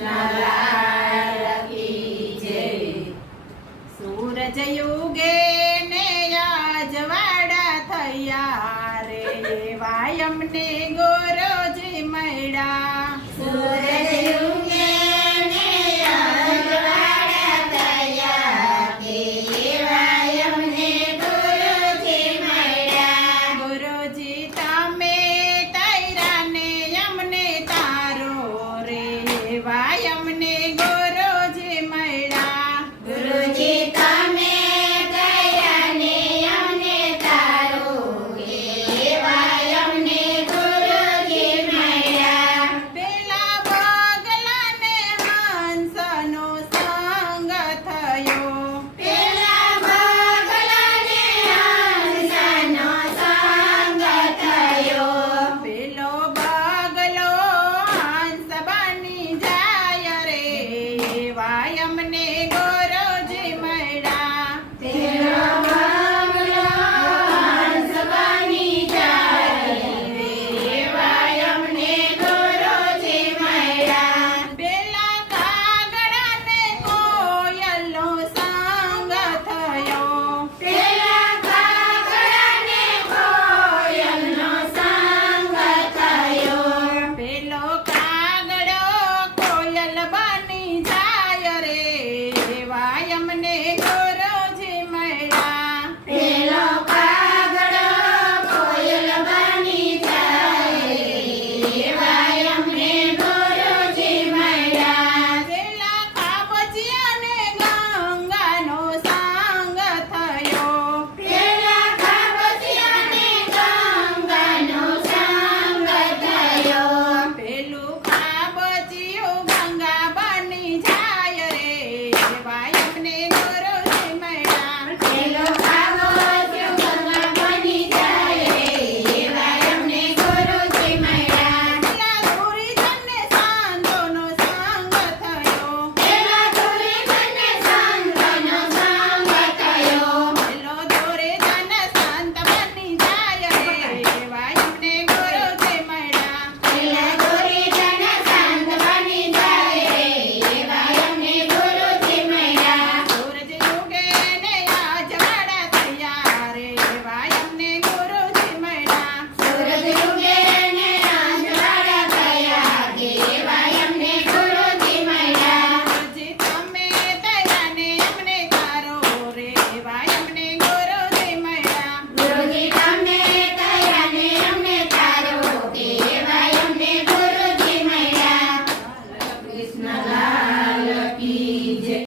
કૃષ્ણલાલ સૂરજ યુગે ને આજવાડા થયા રે વાયમને ગો